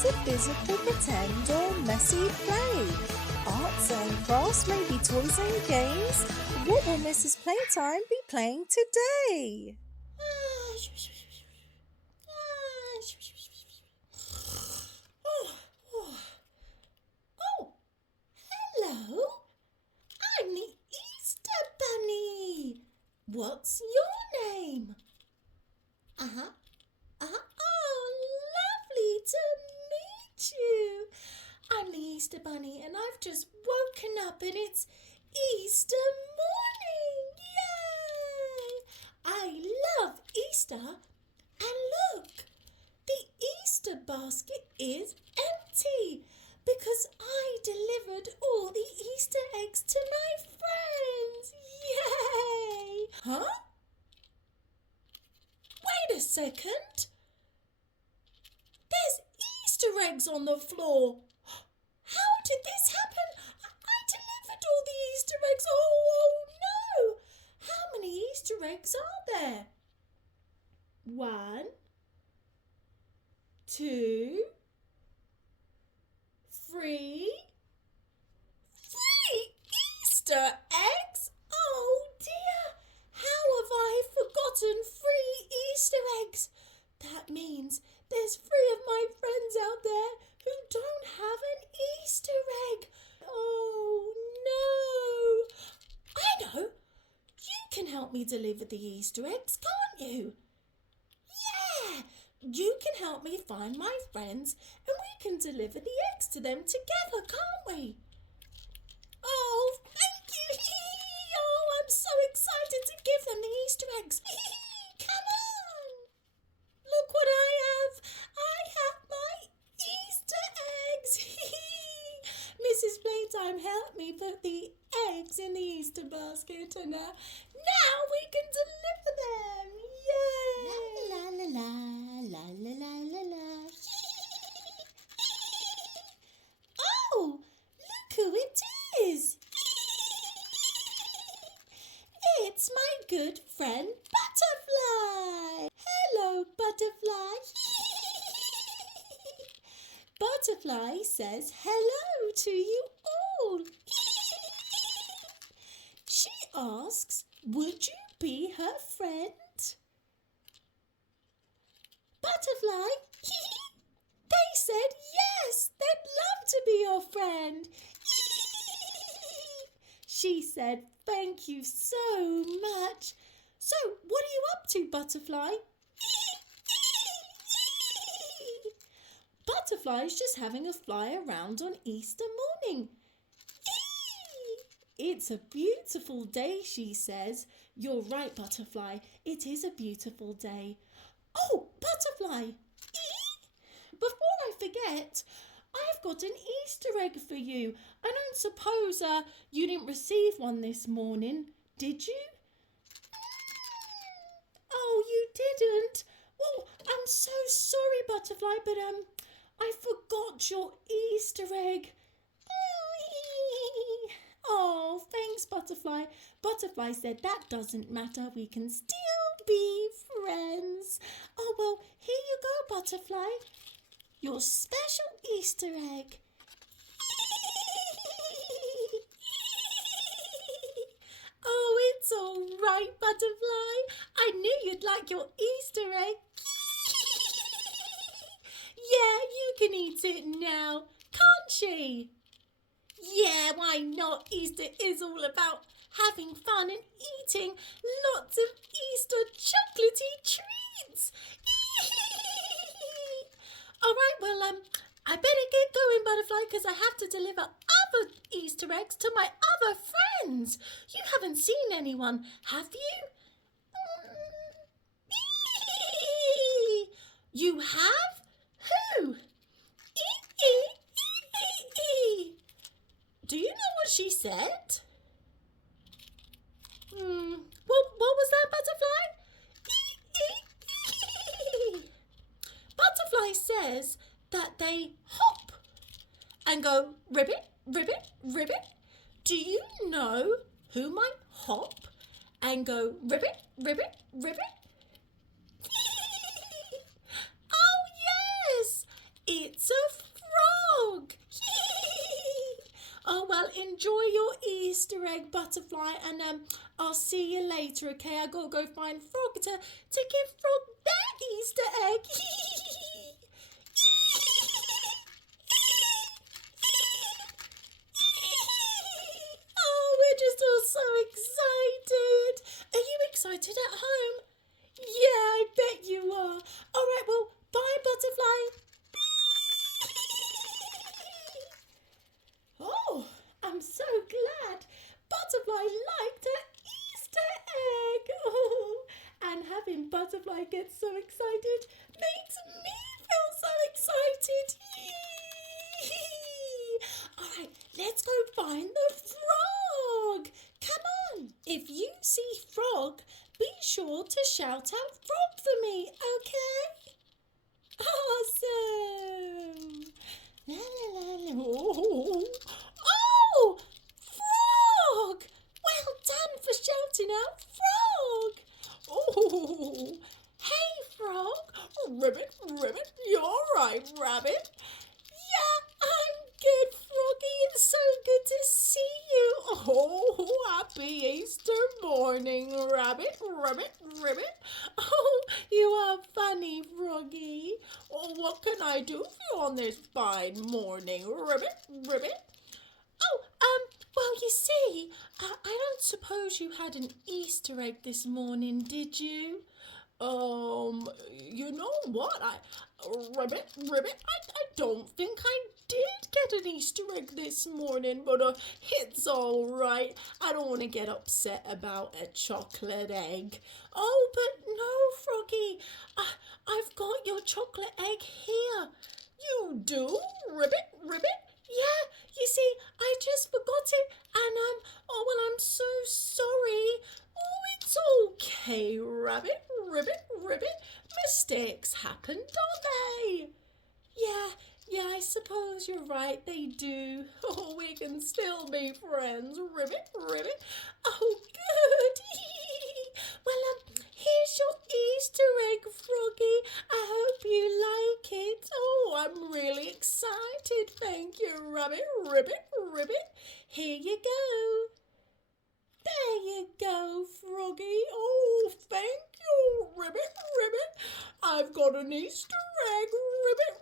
is a physical pretend or messy play. Arts and crafts may be toys and games. What will Mrs. Playtime be playing today? Oh, hello. I'm the Easter Bunny. What's your name? Oh, lovely to meet you. I'm the Easter Bunny and I've just woken up and it's Easter morning. Yay! I love Easter. And look, the Easter basket is empty because I delivered all the Easter eggs to my friends. Yay! Huh? Wait a second. There's Easter eggs on the floor. How did this happen? I delivered all the Easter eggs. Oh no! How many Easter eggs are there? 1, 2, 3. 3 Easter eggs? Oh dear! How have I forgotten 3 Easter eggs? That means there's 3 of my friends out there who don't have an Easter egg. Oh no! I know! You can help me deliver the Easter eggs, can't you? Yeah! You can help me find my friends and we can deliver the eggs to them together, can't we? Oh, thank you! Oh, I'm so excited to give them the Easter eggs. Come on! Look what I have! I have my Easter eggs! Mrs. Playtime helped me put the eggs in the Easter basket and now we can deliver them! Yay! La la la la la la la la. Oh, look who it is! It's my good friend Butterfly! Hello, Butterfly! Butterfly says hello to you all. She asks, would you be her friend? Butterfly, they said yes, they'd love to be your friend. She said, thank you so much. So, what are you up to, Butterfly? Butterfly's just having a fly around on Easter morning. It's a beautiful day, she says. You're right, Butterfly. It is a beautiful day. Oh, Butterfly! Before I forget, I've got an Easter egg for you. I don't suppose you didn't receive one this morning, did you? Oh, you didn't? Well, I'm so sorry, Butterfly, but I forgot your Easter egg. Oh, thanks, Butterfly. Butterfly said that doesn't matter. We can still be friends. Oh, well, here you go, Butterfly. Your special Easter egg. Oh, it's all right, Butterfly. I knew you'd like your Easter egg. Yeah, you can eat it now, can't she? Yeah, why not? Easter is all about having fun and eating lots of Easter chocolatey treats. All right, well, I better get going, Butterfly, because I have to deliver other Easter eggs to my other friends. You haven't seen anyone, have you? You have? Who? Do you know what she said? What was that, Butterfly? Butterfly says that they hop and go ribbit, ribbit, ribbit. Do you know who might hop and go ribbit, ribbit, ribbit? Oh yes, It's a frog. Oh, well, enjoy your Easter egg, Butterfly, and I'll see you later, okay? I gotta go find Frog to give Frog that Easter egg. Oh, we're just all so excited. Are you excited at home? Yeah, I bet you are. All right, well, bye, Butterfly. Oh, I'm so glad Butterfly liked her Easter egg. Oh, and having Butterfly get so excited makes me feel so excited. All right, let's go find the frog. Come on. If you see Frog, be sure to shout out Frog for me, okay? Awesome. La la la la. Oh, Frog! Well done for shouting out Frog. Oh, hey Frog. Ribbit, Ribbit, you're right, Rabbit. Yeah, I'm good, Froggy. It's so good to see you. Oh, happy Easter morning, Rabbit, Ribbit, Ribbit. Oh, you are funny, Froggy. Oh, what can I do for you on this fine morning, Ribbit, Ribbit? Oh, well, you see, I don't suppose you had an Easter egg this morning, did you? You know what? Ribbit, I don't think I did get an Easter egg this morning, but it's all right. I don't want to get upset about a chocolate egg. Oh, but no, Froggy, I've got your chocolate egg here. You do, Ribbit? Yeah, you see, I just forgot it, and oh well, I'm so sorry. Oh, it's okay, Rabbit, Ribbit. Mistakes happen, don't they? Yeah, I suppose you're right, they do. Oh, we can still be friends, Ribbit. Oh, good. Well, here's your Easter egg, Froggy. I hope you like it. Oh, I'm really excited. Thank you, Ribbit. Here you go. There you go, Froggy. Oh, thank you, Ribbit. I've got an Easter egg, Ribbit.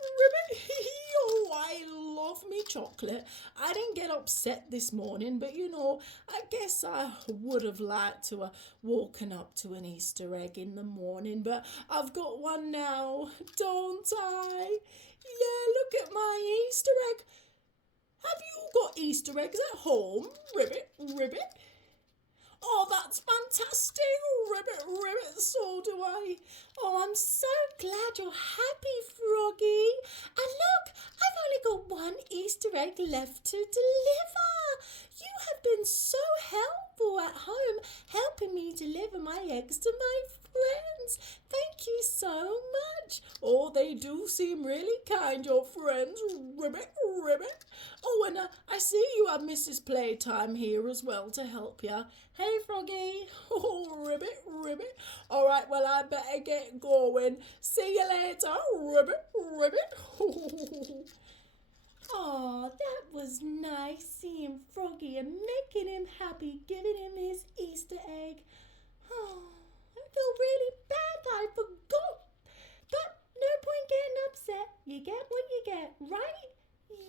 Oh, I love me chocolate. I didn't get upset this morning, but I guess I would have liked to have woken up to an Easter egg in the morning, but I've got one now, don't I? Yeah, look at my Easter egg. Have you got Easter eggs at home, Ribbit? Oh, that's fantastic, Ribbit, so do I. Oh, I'm so glad you're happy, Froggy. And look, I've only got one Easter egg left to deliver. You have been so helpful at home, helping me deliver my eggs to my friends. Thank you so much. Oh, they do seem really kind, your friends, Ribbit. Oh, and I see you have Mrs. Playtime here as well to help you. Hey, Froggy. Oh, Ribbit. All right, well, I better get going. See you later, Ribbit. Oh, that was nice seeing Froggy and making him happy, giving him his Easter egg. Oh, I feel really bad that I forgot. But no point getting upset. You get what you get, right?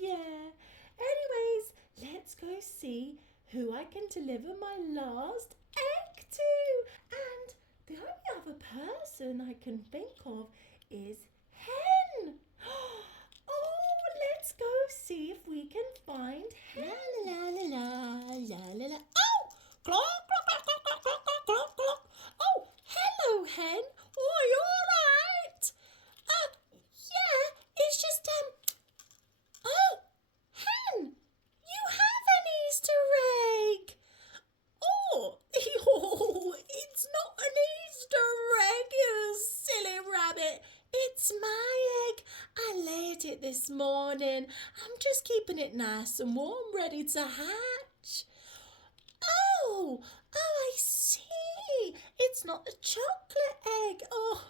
Yeah. Anyways, let's go see who I can deliver my last egg to. And the only other person I can think of is Hen. Oh, let's go see if we can find Hen. La. Oh, clock. Oh, hello, Hen. Oh, you all right? Yeah, it's just Oh, Hen, you have an Easter egg. Oh, it's not an Easter egg, you silly rabbit. It's my egg. I laid it this morning. I'm just keeping it nice and warm, ready to hatch. Oh, I see. It's not a chocolate egg. Oh,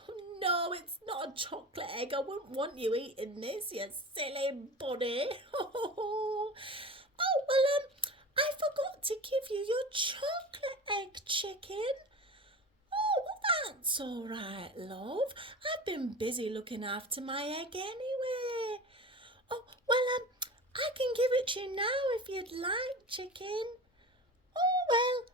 no, it's not a chocolate egg. I wouldn't want you eating this, you silly bunny. Oh, well, I forgot to give you your chocolate egg, chicken. Oh, well, that's all right, love. I've been busy looking after my egg anyway. Oh, well, I can give it to you now if you'd like, chicken. Oh, well,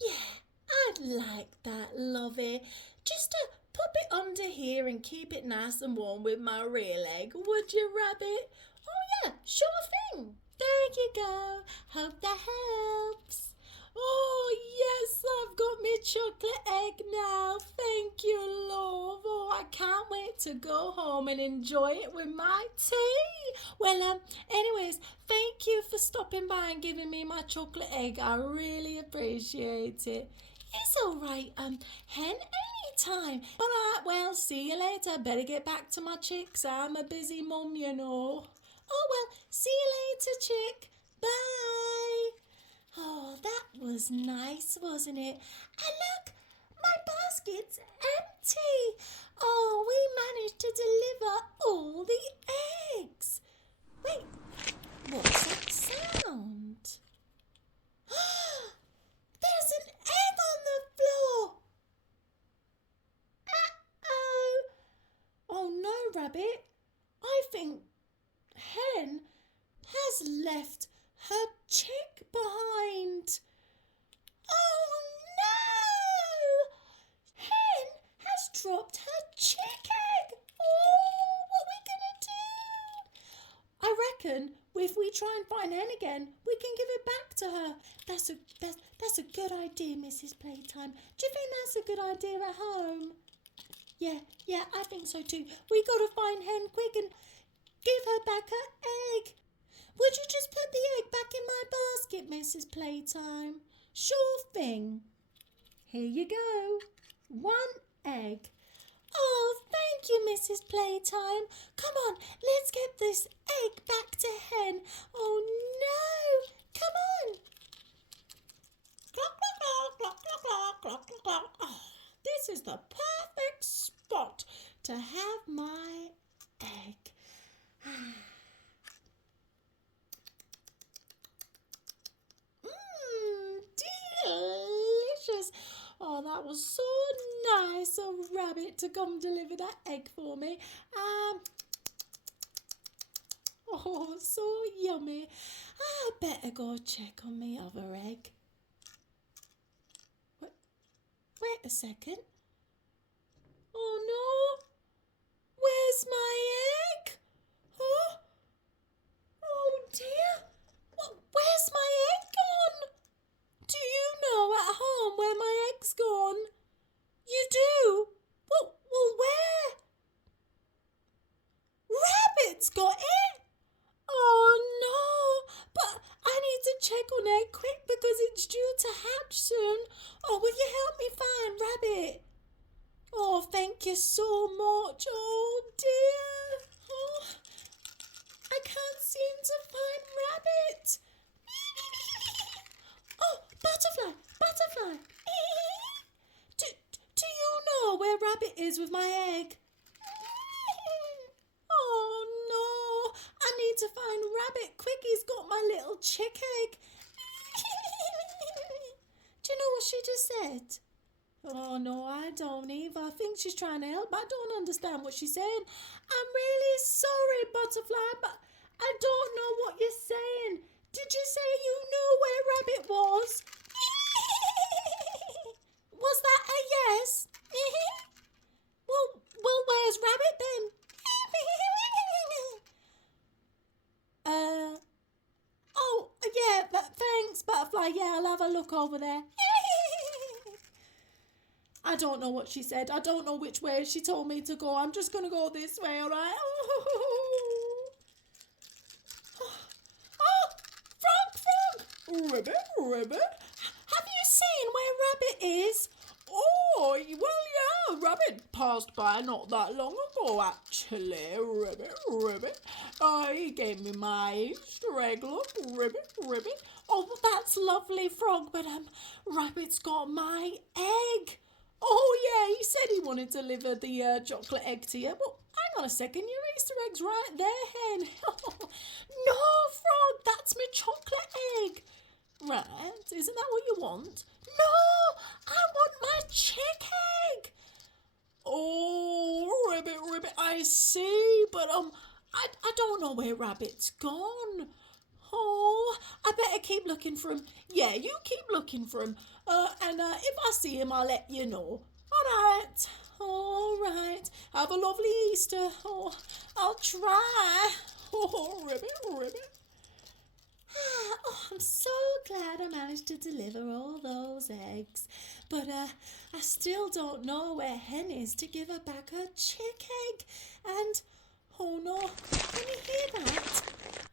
yeah, I'd like that, lovey. Just pop it under here and keep it nice and warm with my real egg, would you, rabbit? Oh, yeah, sure thing. There you go. Hope that helps. Oh, yes, I've got my chocolate egg now. Thank you, love. Oh, I can't wait to go home and enjoy it with my tea. Well, anyways, thank you for stopping by and giving me my chocolate egg. I really appreciate it. It's all right, hen, anytime. All right, well, see you later. Better get back to my chicks. I'm a busy mum, you know. Oh, well, see you later, chick. Bye. Oh, that was nice, wasn't it? And look, my basket's empty. Oh, we managed to deliver all the eggs. Wait, what's that sound? There's an egg on the floor. Uh-oh. Oh no, Rabbit. I think Hen has left her chick behind. Oh no! Hen has dropped her chick egg. Oh, what are we gonna do? I reckon if we try and find Hen again, we can give it back to her. That's a good idea, Mrs. Playtime. Do you think that's a good idea at home? Yeah, I think so too. We got to find Hen quick and give her back her egg. Would you just put the egg back in my basket, Mrs. Playtime? Sure thing. Here you go. 1 egg. Oh, thank you, Mrs. Playtime. Come on, let's get this egg back to Hen. Oh, no. Come on. Clock, clock, clock, clock, clock, clock, clock, clock. Oh, this is the perfect spot to have my egg. Delicious. Oh, that was so nice of Rabbit to come deliver that egg for me. Oh, so yummy. I better go check on my other egg. Wait a second. Oh no. Where's my egg? Huh? Oh dear. Where's my egg gone? Do you know at home where my egg's gone? You do? Well, where? Rabbit's got it? Oh no, but I need to check on it quick because it's due to hatch soon. Oh, will you help me find Rabbit? Oh, thank you so much. Oh dear. Oh, I can't seem to find Rabbit. Oh, butterfly. Do you know where Rabbit is with my egg? Oh no, I need to find Rabbit quick. He's got my little chick egg. Do you know what she just said? Oh no, I don't either. I think she's trying to help. I don't understand what she's saying. I'm really sorry, Butterfly, but I don't know what you're saying. Did you say you knew where Rabbit was? Was that a yes? Well, where's Rabbit then? Oh, yeah, thanks, Butterfly. Yeah, I'll have a look over there. I don't know what she said. I don't know which way she told me to go. I'm just going to go this way, all right? Oh, Frog! Rabbit? Have you seen where Rabbit is? Oh, well, yeah, Rabbit passed by not that long ago, actually. Rabbit. Oh, he gave me my Easter egg. Look, Rabbit. Oh, that's lovely, Frog, but Rabbit's got my egg. Oh, yeah, he said he want to deliver the chocolate egg to you. Well, hang on a second, your Easter egg's right there, hen. No, Frog, that's my chocolate egg. Right, isn't that what you want? No, I want my chick egg. Oh, Ribbit, I see, but I don't know where Rabbit's gone. Oh, I better keep looking for him. Yeah, you keep looking for him. And if I see him, I'll let you know. All right. Have a lovely Easter. Oh, I'll try. Oh, Ribbit. Oh, I'm so glad I managed to deliver all those eggs. But I still don't know where Hen is to give her back her chick egg. And, oh no, can you hear that?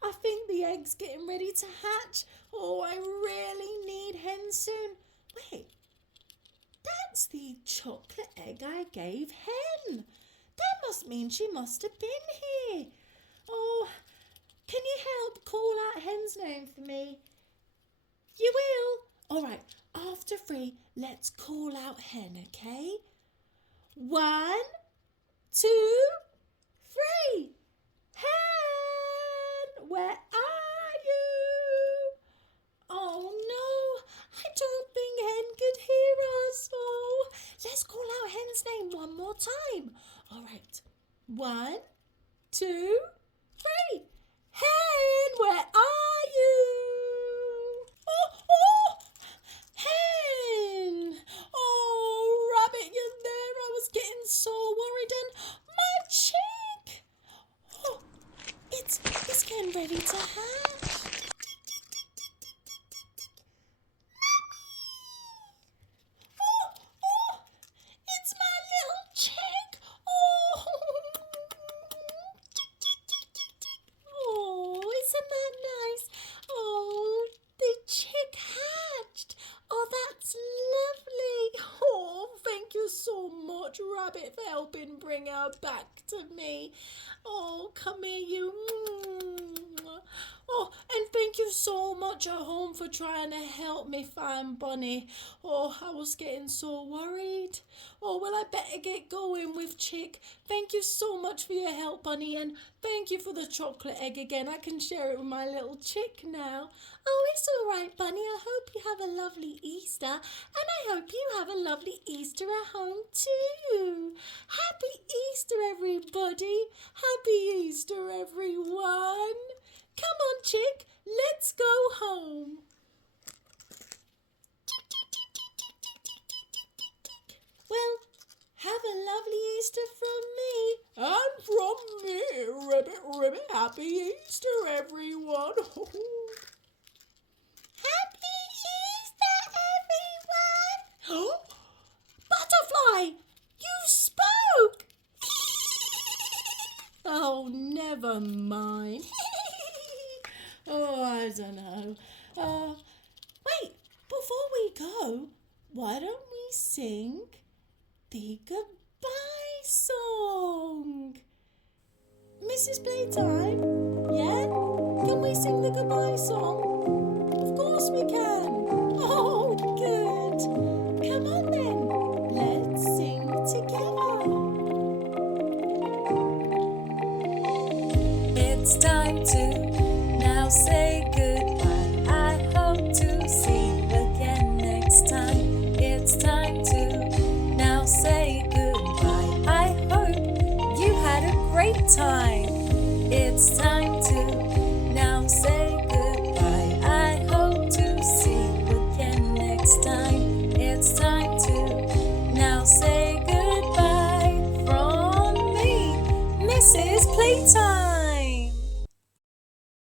I think the egg's getting ready to hatch. Oh, I really need Hen soon. Wait, that's the chocolate egg I gave Hen. That must mean she must have been here. Oh, can you help call out Hen's name for me? You will? All right, after 3, let's call out Hen, okay? 1, 2, 3. Hen, where are you? Oh no, I don't think Hen could hear us. Oh, let's call out Hen's name one more time. All right, 1, 2, 3. Hen, where are you? Oh, Hen. Oh, Rabbit, you're there. I was getting so worried. And my chick. Oh, it's getting ready to hatch. Oh, it's my little chick. Oh. Oh, isn't that nice? Oh, the chick hatched. Oh, that's lovely. Oh, thank you so much, Rabbit, for helping bring her back to me. Oh, come here, you. Oh, and thank you so much at home for trying to help me find Bunny. Oh, I was getting so worried. Oh, well, I better get going with Chick. Thank you so much for your help, Bunny, and thank you for the chocolate egg again. I can share it with my little chick now. Oh, it's all right, Bunny. I hope you have a lovely Easter, and I hope you have a lovely Easter at home too. Happy Easter, everybody. Happy Easter, everyone. Come on, Chick, let's go home. Well, have a lovely Easter from me. And from me, Ribbit. Happy Easter, everyone. Happy Easter, everyone. Butterfly, you spoke. Oh, never mind. Oh, I don't know. Wait, before we go, why don't we sing the goodbye song? Mrs. Playtime, yeah? Can we sing the goodbye song? Of course we can. Oh, good. Come on then, let's sing together. It's time to now say goodbye. I hope to see you again next time. It's time to now say goodbye. I hope you had a great time. It's time to now say goodbye. I hope to see you again next time. It's time to now say goodbye from me, Mrs. Playtime.